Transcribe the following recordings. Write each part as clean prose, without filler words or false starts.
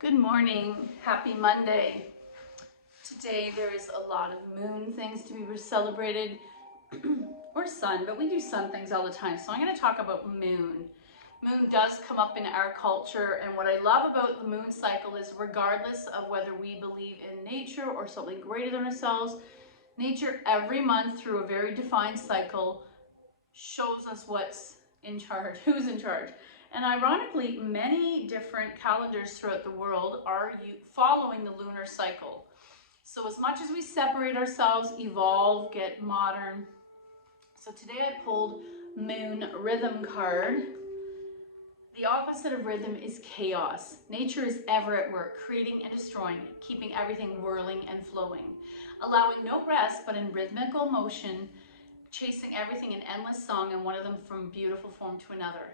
Good morning. Happy Monday. Today there is a lot of moon things to be celebrated, or sun, but we do sun things all the time. So I'm going to talk about moon. Moon does come up in our culture, and what I love about the moon cycle is regardless of whether we believe in nature or something greater than ourselves, nature every month through a very defined cycle shows us what's in charge, who's in charge. And ironically, many different calendars throughout the world are following the lunar cycle. So as much as we separate ourselves, evolve, get modern. So today I pulled Moon Rhythm card. The opposite of rhythm is chaos. Nature is ever at work, creating and destroying, keeping everything whirling and flowing, allowing no rest but in rhythmical motion, chasing everything in endless song, and one of them from beautiful form to another.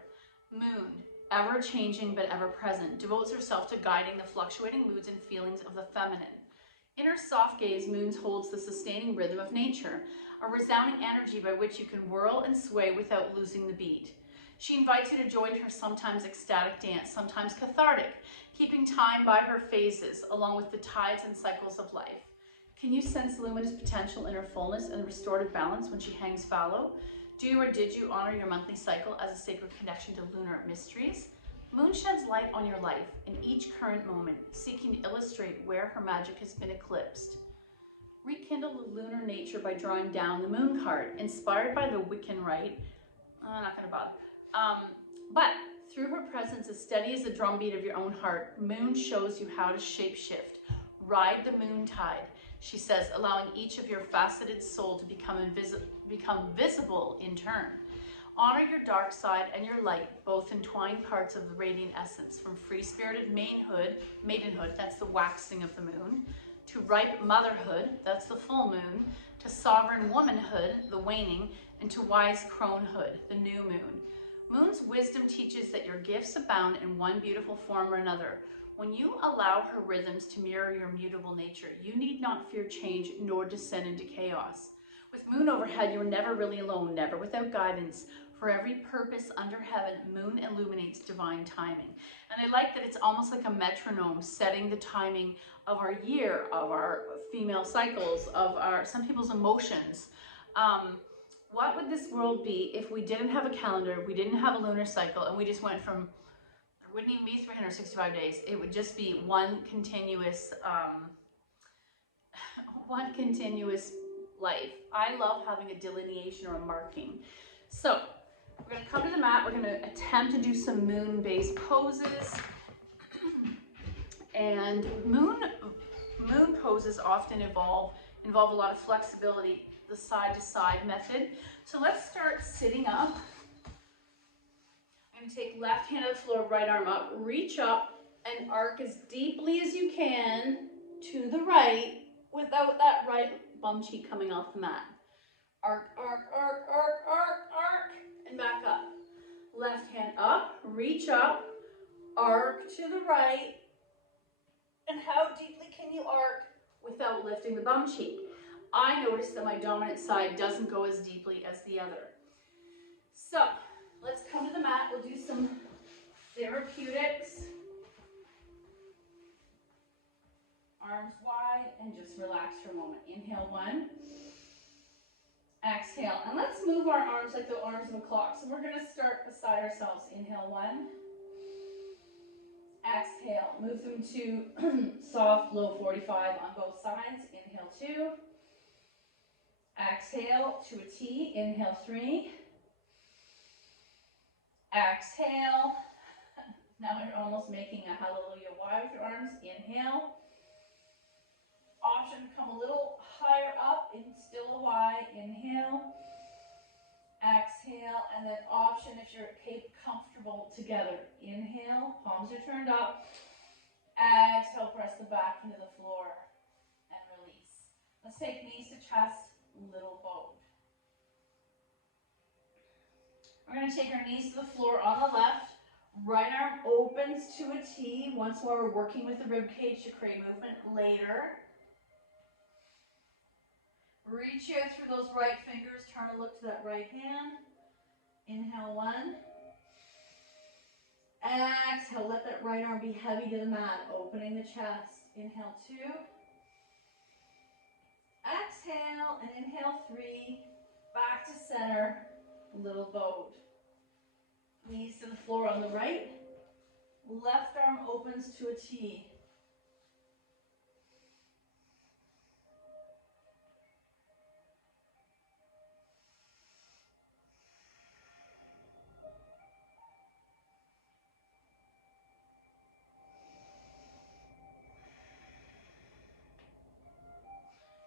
Moon, ever changing but ever present, devotes herself to guiding the fluctuating moods and feelings of the feminine. In her soft gaze, Moon holds the sustaining rhythm of nature, a resounding energy by which you can whirl and sway without losing the beat. She invites you to join her sometimes ecstatic dance, sometimes cathartic, keeping time by her phases, along with the tides and cycles of life. Can you sense luminous potential in her fullness and restorative balance when she hangs fallow? Do you or did you honor your monthly cycle as a sacred connection to lunar mysteries? Moon sheds light on your life in each current moment, seeking to illustrate where her magic has been eclipsed. Rekindle the lunar nature by drawing down the Moon card, inspired by the Wiccan rite. I'm not going to bother. But through her presence, as steady as the drumbeat of your own heart, Moon shows you how to shapeshift. Ride the moon tide, she says, allowing each of your faceted soul to become visible in turn. Honor your dark side and your light, both entwined parts of the radiant essence, from free-spirited maidenhood, that's the waxing of the moon, to ripe motherhood, that's the full moon, to sovereign womanhood, the waning, and to wise cronehood, the new moon. Moon's wisdom teaches that your gifts abound in one beautiful form or another. When you allow her rhythms to mirror your mutable nature, you need not fear change nor descend into chaos. With Moon overhead, you are never really alone, never without guidance. For every purpose under heaven, Moon illuminates divine timing. And I like that it's almost like a metronome, setting the timing of our year, of our female cycles, of some people's emotions. What would this world be if we didn't have a calendar, we didn't have a lunar cycle, and we just went from, it wouldn't even be 365 days, it would just be one continuous life. I love having a delineation or a marking. So we're going to come to the mat. We're going to attempt to do some moon-based poses. And moon poses often involve a lot of flexibility, the side-to-side method. So let's start sitting up. I'm going to take left hand of the floor, right arm up, reach up and arc as deeply as you can to the right without that right bum cheek coming off the mat. Arc, arc, arc, arc, arc, arc, and back up. Left hand up, reach up, arc to the right. And how deeply can you arc without lifting the bum cheek? I notice that my dominant side doesn't go as deeply as the other. So let's come to the mat. We'll do some therapeutics. Arms wide and just relax for a moment. Inhale, one. Exhale. And let's move our arms like the arms of a clock. So we're going to start beside ourselves. Inhale, one. Exhale. Move them to soft, low 45 on both sides. Inhale, two. Exhale to a T. Inhale, three. Exhale. Now we're almost making a hallelujah Y with your arms. Inhale. Option to come a little higher up in still a Y. Inhale. Exhale. And then option if you're comfortable together. Inhale. Palms are turned up. Exhale. Press the back into the floor and release. Let's take knees to chest, little boat. We're going to take our knees to the floor on the left. Right arm opens to a T. Once more, we're working with the rib cage to create movement later. Reach out through those right fingers. Turn to look to that right hand. Inhale, one. Exhale, let that right arm be heavy to the mat, opening the chest. Inhale 2. Exhale and inhale 3. Back to center, little boat. Knees to the floor on the right. Left arm opens to a T.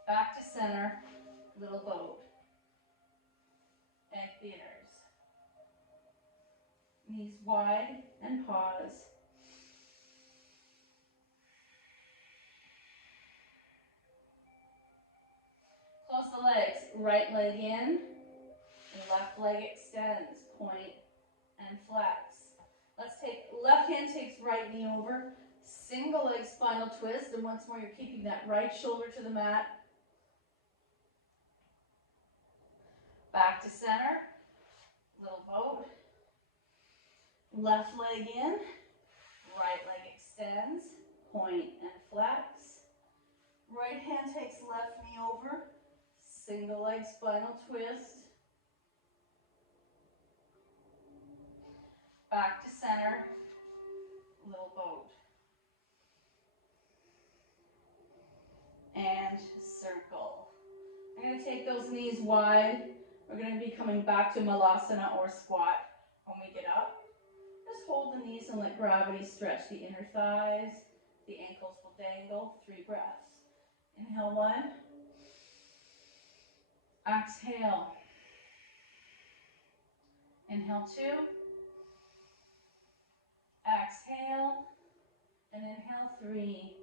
Back to center, little boat. Egg beaters. Knees wide and pause. Close the legs. Right leg in, and left leg extends. Point and flex. Let's take, left hand takes right knee over. Single leg spinal twist. And once more, you're keeping that right shoulder to the mat. Back to center. Little boat. Left leg in. Right leg extends. Point and flex. Right hand takes left knee over. Single leg spinal twist. Back to center. Little boat. And circle. I'm going to take those knees wide. We're going to be coming back to Malasana or squat when we get up. Just hold the knees and let gravity stretch the inner thighs. The ankles will dangle. 3 breaths. Inhale 1. Exhale. Inhale 2. Exhale. And inhale 3.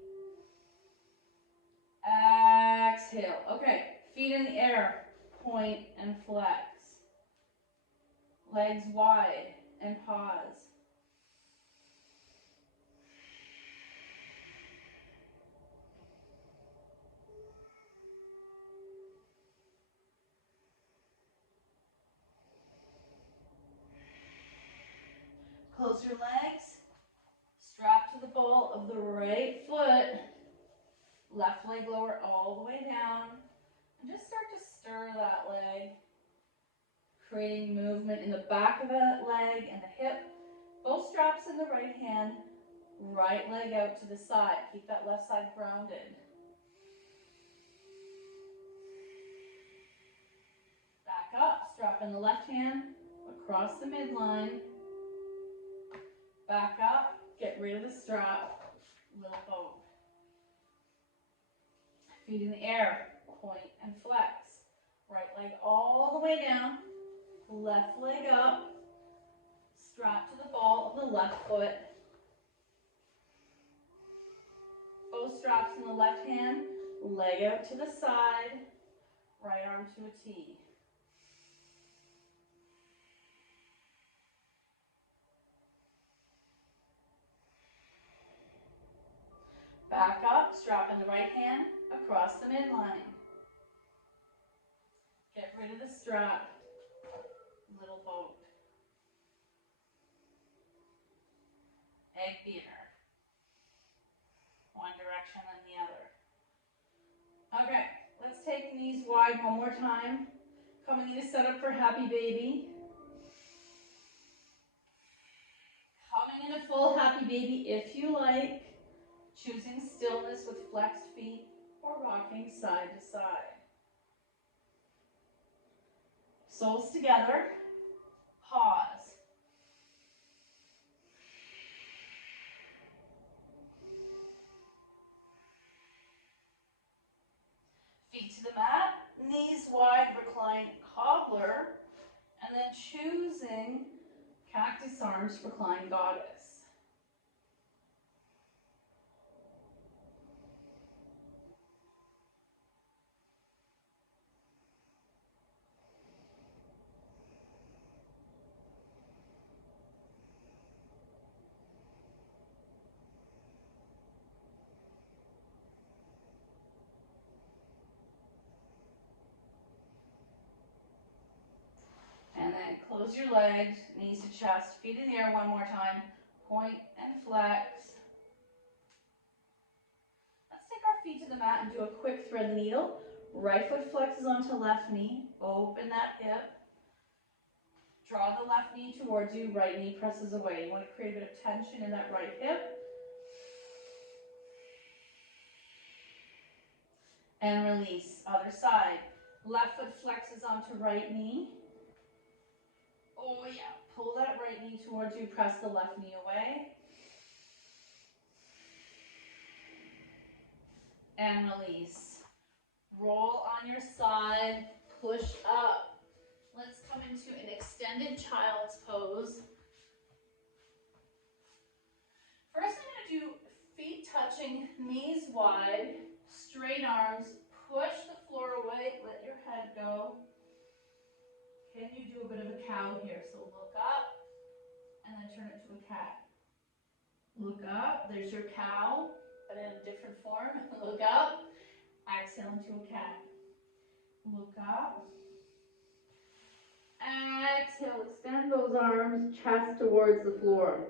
Exhale. Okay, feet in the air. Point and flex. Legs wide and pause. Close your legs. Strap to the ball of the right foot. Left leg lower all the way down. And just start to stir that leg. Creating movement in the back of the leg and the hip. Both straps in the right hand. Right leg out to the side. Keep that left side grounded. Back up. Strap in the left hand across the midline. Back up. Get rid of the strap. Little boat. Feet in the air. Point and flex. Right leg all the way down. Left leg up. Strap to the ball of the left foot. Both straps in the left hand. Leg out to the side. Right arm to a T. Back up, strap in the right hand across the midline. Get rid of the strap. Little boat. Egg beater. One direction and the other. Okay, let's take knees wide one more time. Coming into setup for happy baby. Coming into full happy baby if you like. Choosing stillness with flexed feet or rocking side to side. Soles together. Pause. Feet to the mat, knees wide, recline cobbler, and then choosing cactus arms, recline goddess. And then close your legs, knees to chest, feet in the air one more time. Point and flex. Let's take our feet to the mat and do a quick thread the needle. Right foot flexes onto left knee. Open that hip. Draw the left knee towards you. Right knee presses away. You want to create a bit of tension in that right hip. And release. Other side. Left foot flexes onto right knee. Oh yeah. Pull that right knee towards you. Press the left knee away. And release. Roll on your side. Push up. Let's come into an extended child's pose. First, I'm going to do feet touching, knees wide, straight arms. Push the floor away. Let your head go. Can you do a bit of a cow here? So look up and then turn it to a cat. Look up. There's your cow, but in a different form. Look up. Exhale into a cat. Look up. Exhale. Extend those arms, chest towards the floor.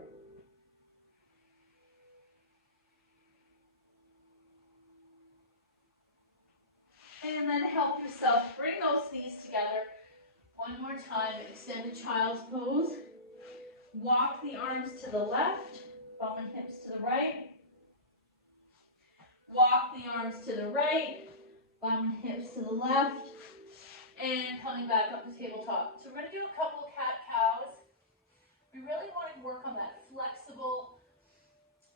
And then help yourself. Bring those knees together. One more time. Extended child's pose. Walk the arms to the left. Bum and hips to the right. Walk the arms to the right. Bum and hips to the left. And coming back up to tabletop. So we're going to do a couple of cat-cows. We really want to work on that flexible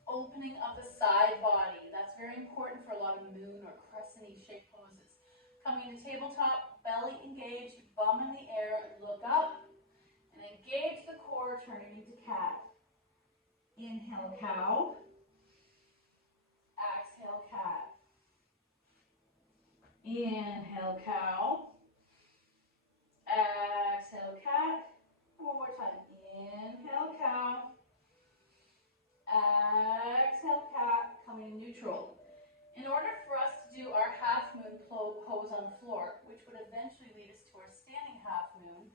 opening of the side body. That's very important for a lot of moon or crescent shape poses. Coming into tabletop, belly engaged, bum in the air, look up, and engage the core, turning into cat. Inhale, cow. Exhale, cat. Inhale, cow. Exhale, cat. One more time. Inhale, cow. Exhale, cat. Coming neutral. In order for us to do our half moon pose on the floor, which would eventually lead us to our standing half moon,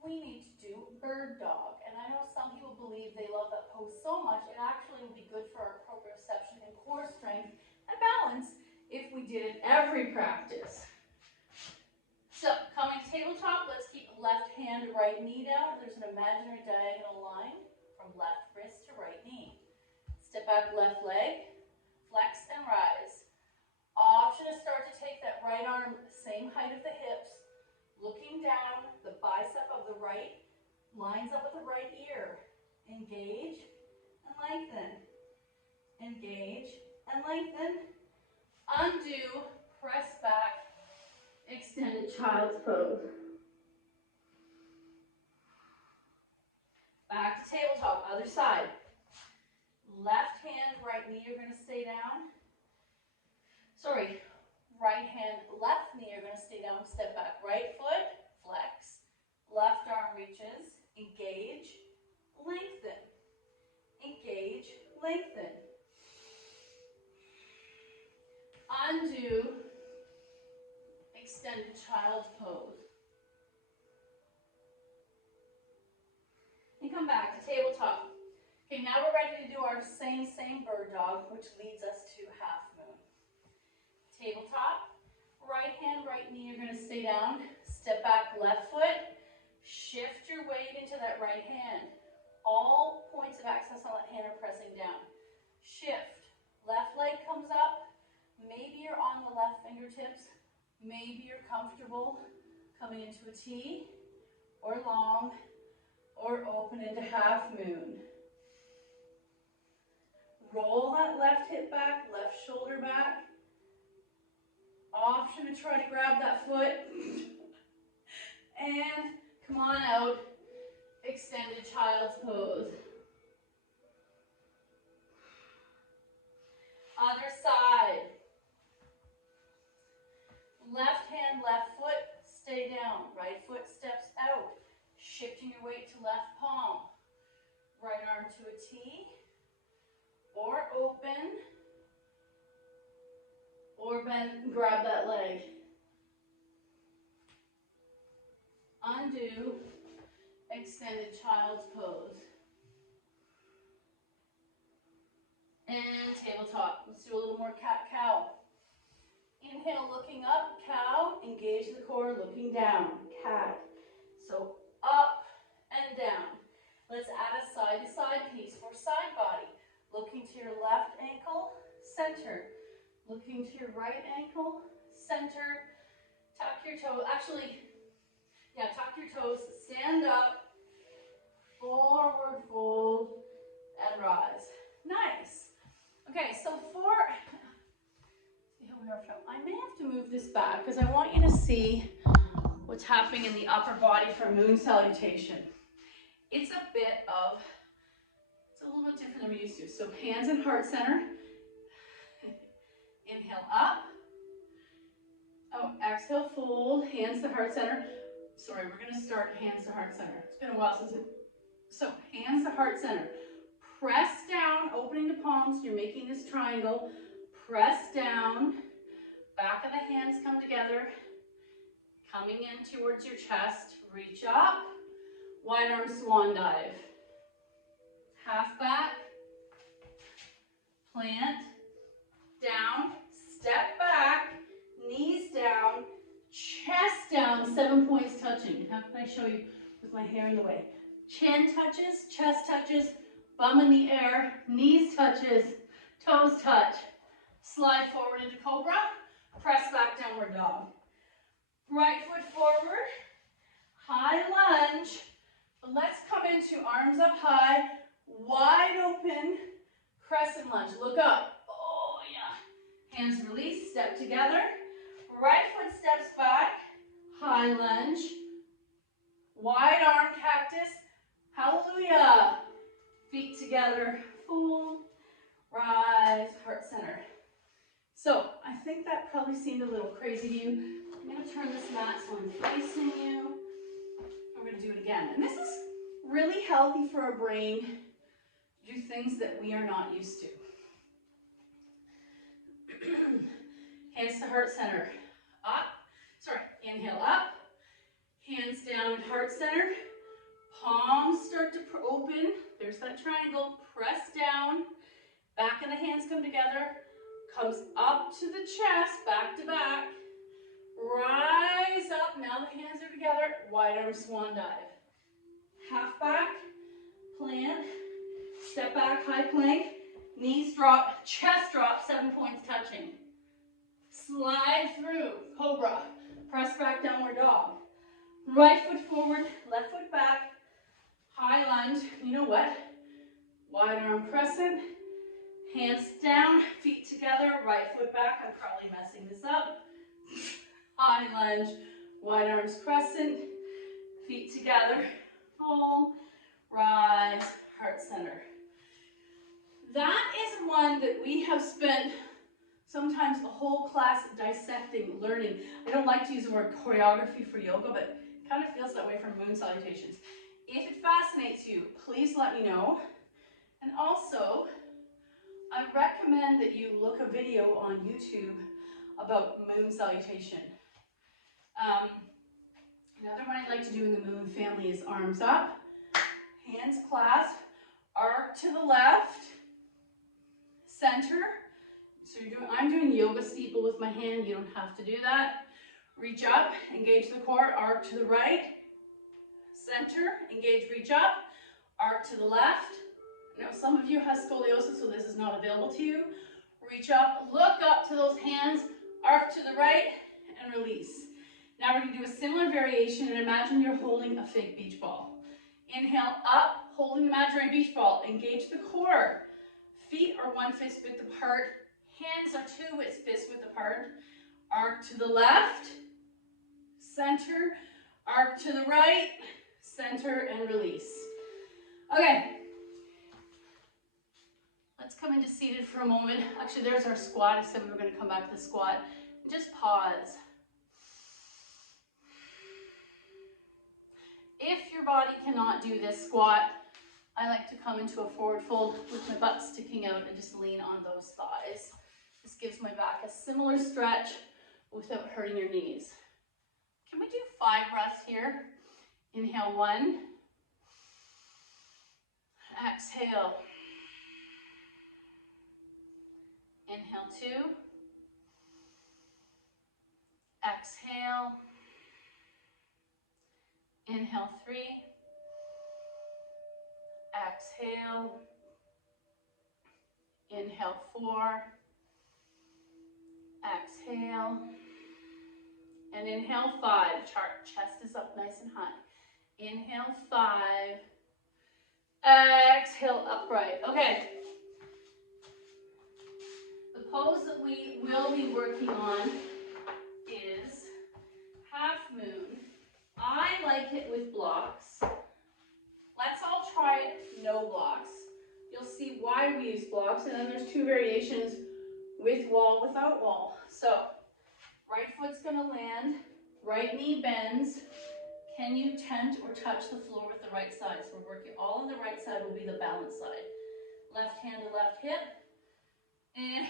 we need to do bird dog. And I know some people believe they love that pose so much, it actually would be good for our proprioception and core strength and balance if we did it every practice. So, coming to tabletop, let's keep left hand, right knee down. There's an imaginary diagonal line from left wrist to right knee. Step back left leg, flex and rise. Option is start to take that right arm, same height of the hips, looking down, the bicep of the right lines up with the right ear. Engage and lengthen. Engage and lengthen. Undo, press back, extended child's pose. Back to tabletop, other side. Left hand, right knee, you're going to stay down. Sorry, right hand, left knee, you're going to stay down, step back. Right foot, flex. Left arm reaches, engage, lengthen. Engage, lengthen. Undo, extended child's pose. And come back to tabletop. Okay, now we're ready to do our same bird dog, which leads us to half moon. Tabletop, right hand, right knee, you're going to stay down. Step back, left foot. Shift your weight into that right hand. All points of access on that hand are pressing down. Shift. Left leg comes up. Maybe you're on the left fingertips. Maybe you're comfortable coming into a T, or long, or open into half moon. Roll that left hip back, left shoulder back. Option to try to grab that foot. And come on out, extended child's pose. Other side. Left hand, left foot, stay down. Right foot steps out. Shifting your weight to left palm. Right arm to a T. Or open. Or bend, grab that leg. Undo, extended child's pose. And tabletop. Let's do a little more cat-cow. Inhale, looking up, cow. Engage the core, looking down, cat. So up and down. Let's add a side-to-side piece for side body. Looking to your left ankle, center. Looking to your right ankle, center. Tuck your toe. Actually, yeah, tuck your toes. Stand up. Forward fold and rise. Nice. Okay, so see how we are from. I may have to move this back because I want you to see what's happening in the upper body for moon salutation. It's a little bit different than we're used to. So hands in heart center. Inhale up. Oh, exhale, fold, hands to heart center. Sorry, we're gonna start hands to heart center. It's been a while since so hands to heart center. Press down, opening the palms, you're making this triangle. Press down, back of the hands come together. Coming in towards your chest, reach up. Wide arm swan dive. Half back, plant, down, step back, knees down, chest down, 7 points touching. How can I show you with my hair in the way? Chin touches, chest touches, bum in the air, knees touches, toes touch. Slide forward into cobra, press back downward dog. Right foot forward, high lunge. Let's come into arms up high, wide open, crescent lunge. Look up. Oh, yeah. Hands release, step together. Right foot steps back, high lunge. Wide arm cactus. Hallelujah. Feet together, fold, rise, heart center. So I think that probably seemed a little crazy to you. I'm going to turn this mat so I'm facing you. We're going to do it again. And this is really healthy for our brain to do things that we are not used to. Hands to heart center. Up. Sorry. Inhale up. Hands down at heart center. Palms start to open. There's that triangle. Press down. Back of the hands come together. Comes up to the chest. Back to back. Rise up. Now the hands are together. Wide arm swan dive. Half back. Plant. Step back. High plank. Knees drop. Chest drop. 7 points touching. Slide through. Cobra. Press back. Downward dog. Right foot forward. Left foot back. High lunge. You know what? Wide arm crescent. Hands down. Feet together. Right foot back. I'm probably messing this up. High lunge. Wide arms crescent. Feet together. Hold. Rise. Heart center. That is one that we have spent sometimes a whole class dissecting, learning. I don't like to use the word choreography for yoga, but it kind of feels that way for moon salutations. If it fascinates you, please let me know. And also, I recommend that you look a video on YouTube about moon salutation. Another one I like to do in the moon family is arms up, hands clasped, arc to the left, center. So I'm doing yoga steeple with my hand. You don't have to do that. Reach up, engage the core, arc to the right, center, engage, reach up, arc to the left. Now some of you have scoliosis, so this is not available to you. Reach up, look up to those hands, arc to the right, and release. Now we're going to do a similar variation, and imagine you're holding a fake beach ball. Inhale up, holding the imaginary beach ball. Engage the core. Feet are 1 fist width apart. Hands are 2 fists width apart. Arc to the left, center, arc to the right, center, and release. Okay. Let's come into seated for a moment. Actually, there's our squat. I said we were going to come back to the squat. Just pause. If your body cannot do this squat, I like to come into a forward fold with my butt sticking out and just lean on those thighs. This gives my back a similar stretch without hurting your knees. Can we do 5 breaths here? Inhale 1. Exhale. Inhale 2. Exhale. Inhale 3. Exhale. Inhale 4. Exhale. And inhale 5. Chest is up nice and high. Inhale 5. Exhale upright. Okay. The pose that we will be working on is half moon. I like it with blocks. Let's all try it no blocks. You'll see why we use blocks, and then there's 2 variations with wall, without wall. So, right foot's gonna land, right knee bends. Can you tent or touch the floor with the right side? So we're working, all on the right side will be the balance side. Left hand to left hip. And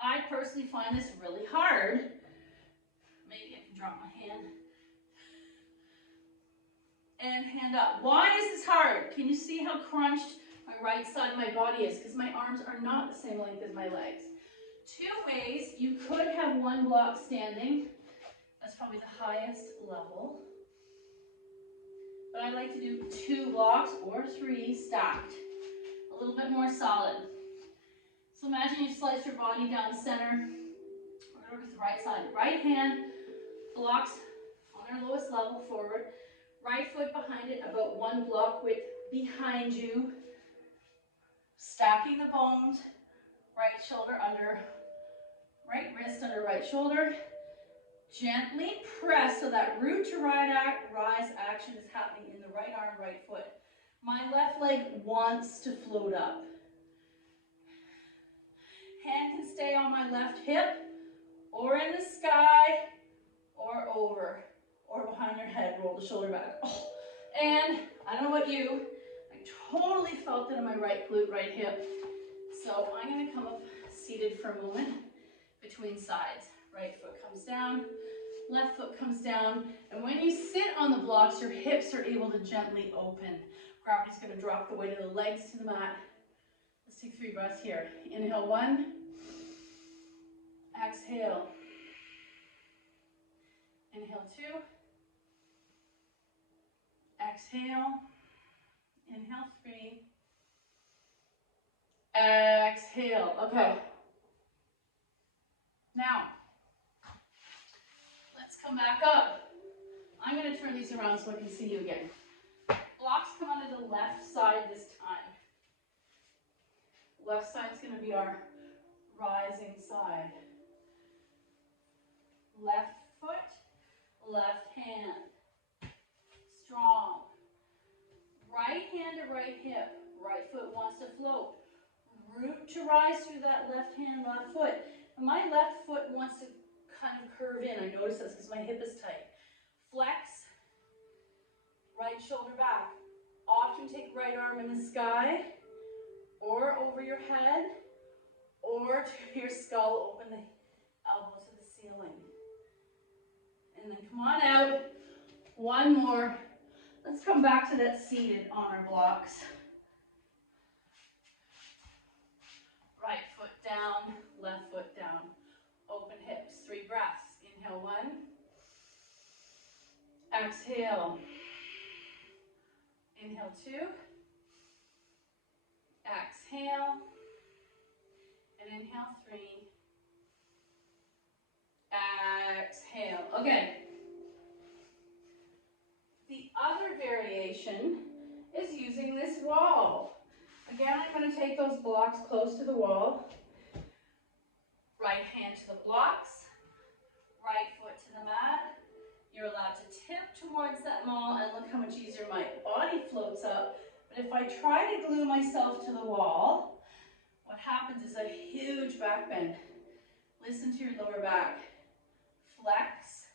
I personally find this really hard. Maybe I can drop my hand. And hand up. Why is this hard? Can you see how crunched my right side of my body is? Because my arms are not the same length as my legs. 2 ways. You could have 1 block standing. That's probably the highest level. But I like to do 2 blocks or 3 stacked. A little bit more solid. So imagine you slice your body down the center. We're going to work with the right side. Right hand blocks on their lowest level forward. Right foot behind it, about 1 block width behind you. Stacking the bones. Right shoulder under, right wrist under right shoulder. Gently press so that root to rise action is happening in the right arm, right foot. My left leg wants to float up. Hand can stay on my left hip, or in the sky, or over, or behind your head. Roll the shoulder back. Oh. And I don't know about you, I totally felt it in my right glute, right hip. So I'm going to come up seated for a moment between sides. Right foot comes down, left foot comes down. And when you sit on the blocks, your hips are able to gently open. Gravity's going to drop the weight of the legs to the mat. Let's take 3 breaths here. Inhale 1. Exhale. Inhale 2. Exhale. Inhale 3. Exhale. Okay. Now, let's come back up. I'm going to turn these around so I can see you again. Blocks come onto the left side this time. Left side's going to be our rising side. Left foot, left hand. Strong. Right hand to right hip. Right foot wants to float. Root to rise through that left hand, left foot. And my left foot wants to kind of curve in. I notice this because my hip is tight. Flex. Right shoulder back. Often take right arm in the sky, or over your head, or to your skull. Open the elbows to the ceiling. And then come on out. 1 more. Let's come back to that seated on our blocks. Right foot down, left foot down. Open hips. 3 breaths. Inhale 1. Exhale. Inhale 2. Exhale. And inhale 3. Exhale. Okay. The other variation is using this wall. Again, I'm going to take those blocks close to the wall. Right hand to the blocks. Right foot to the mat. You're allowed to tip towards that wall, and look how much easier my body floats up. But if I try to glue myself to the wall, what happens is a huge back bend. Listen to your lower back. Flex.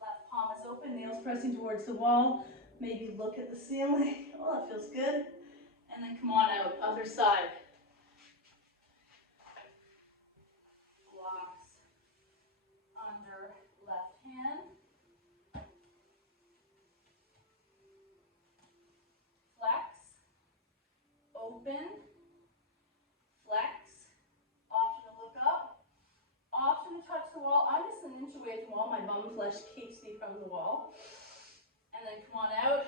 Left palm is open, nails pressing towards the wall. Maybe look at the ceiling. Oh, that feels good. And then come on out, other side. Blocks under left hand. Flex. Open. Flex. wall. My bum flesh keeps me from the wall. And then come on out.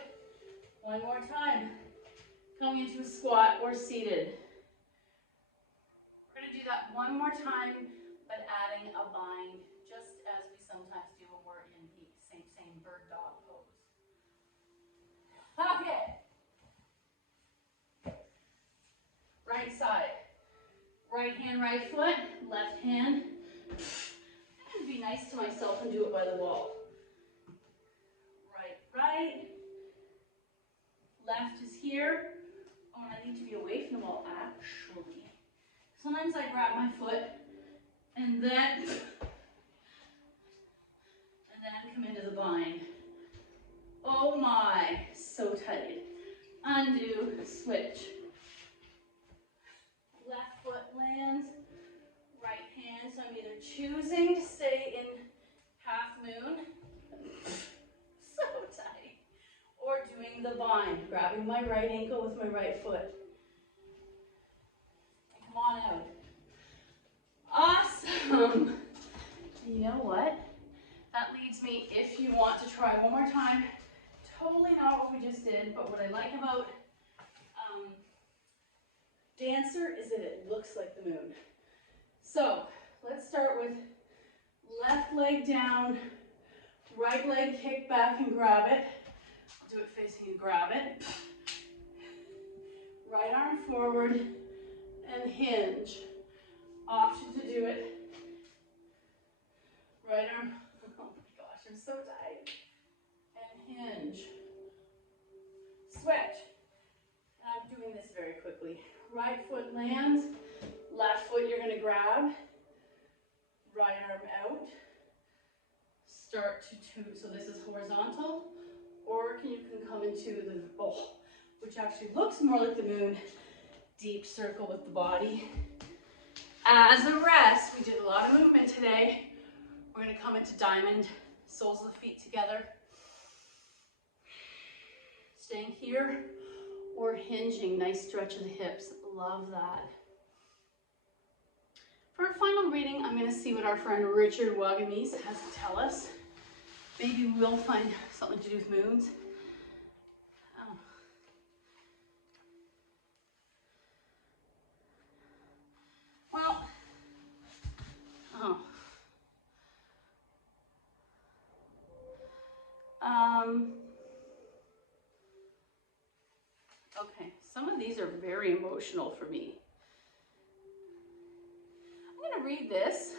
One more time. Coming into a squat or seated. We're going to do that one more time, but adding a bind, just as we sometimes do when we're in the same bird dog pose. Okay. Right side. Right hand, right foot, left hand. I'm going to be nice to myself and do it by the wall. Right. Left is here. Oh, and I need to be away from the wall, actually. Sometimes I grab my foot and then come into the bind. Oh my, so tight. Undo, switch. Left foot lands, right hand. So I'm either choosing to stay in half moon, so tight, or doing the bind, grabbing my right ankle with my right foot. And come on out. Awesome. You know what? That leads me, if you want to try one more time, totally not what we just did, but what I like about Dancer is that it looks like the moon. So let's start with left leg down, right leg kick back and grab it. I'll do it facing you, grab it. Right arm forward and hinge. Option to do it. Right arm, oh my gosh, I'm so tight. And hinge. Switch. I'm doing this very quickly. Right foot lands, left foot you're going to grab, right arm out, start to two, so this is horizontal, or you can come into the, which actually looks more like the moon, deep circle with the body. As a rest, we did a lot of movement today. We're going to come into diamond, soles of the feet together, staying here, or hinging, nice stretch of the hips. Love that. For our final reading, I'm going to see what our friend Richard Wagamese has to tell us. Maybe we'll find something to do with moons. Okay, some of these are very emotional for me. I'm going to read this.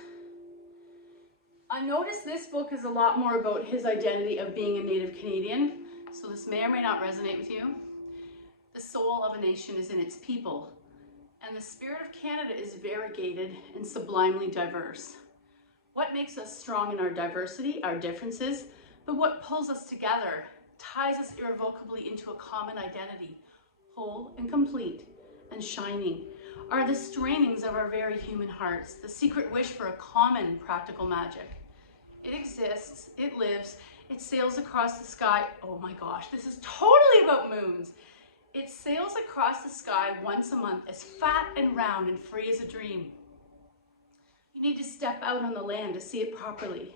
I noticed this book is a lot more about his identity of being a Native Canadian, so this may or may not resonate with you. The soul of a nation is in its people, and the spirit of Canada is variegated and sublimely diverse. What makes us strong in our diversity, our differences, but what pulls us together, ties us irrevocably into a common identity, whole and complete and shining, are the strainings of our very human hearts, the secret wish for a common practical magic. It exists, it lives, it sails across the sky. Oh my gosh, this is totally about moons. It sails across the sky once a month, as fat and round and free as a dream. You need to step out on the land to see it properly.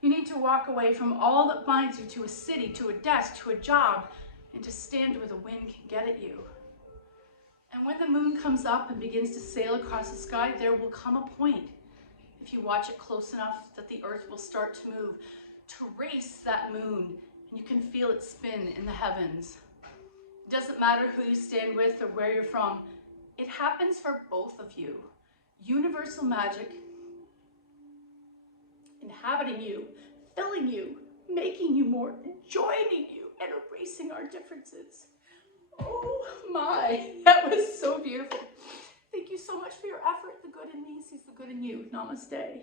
You need to walk away from all that binds you to a city, to a desk, to a job, and to stand where the wind can get at you. And when the moon comes up and begins to sail across the sky, there will come a point, if you watch it close enough, that the earth will start to move, to race that moon, and you can feel it spin in the heavens. It doesn't matter who you stand with or where you're from. It happens for both of you. Universal magic inhabiting you, filling you, making you more, joining you, and erasing our differences. Oh my, that was so beautiful. Thank you so much for your effort. The good in me sees the good in you. Namaste.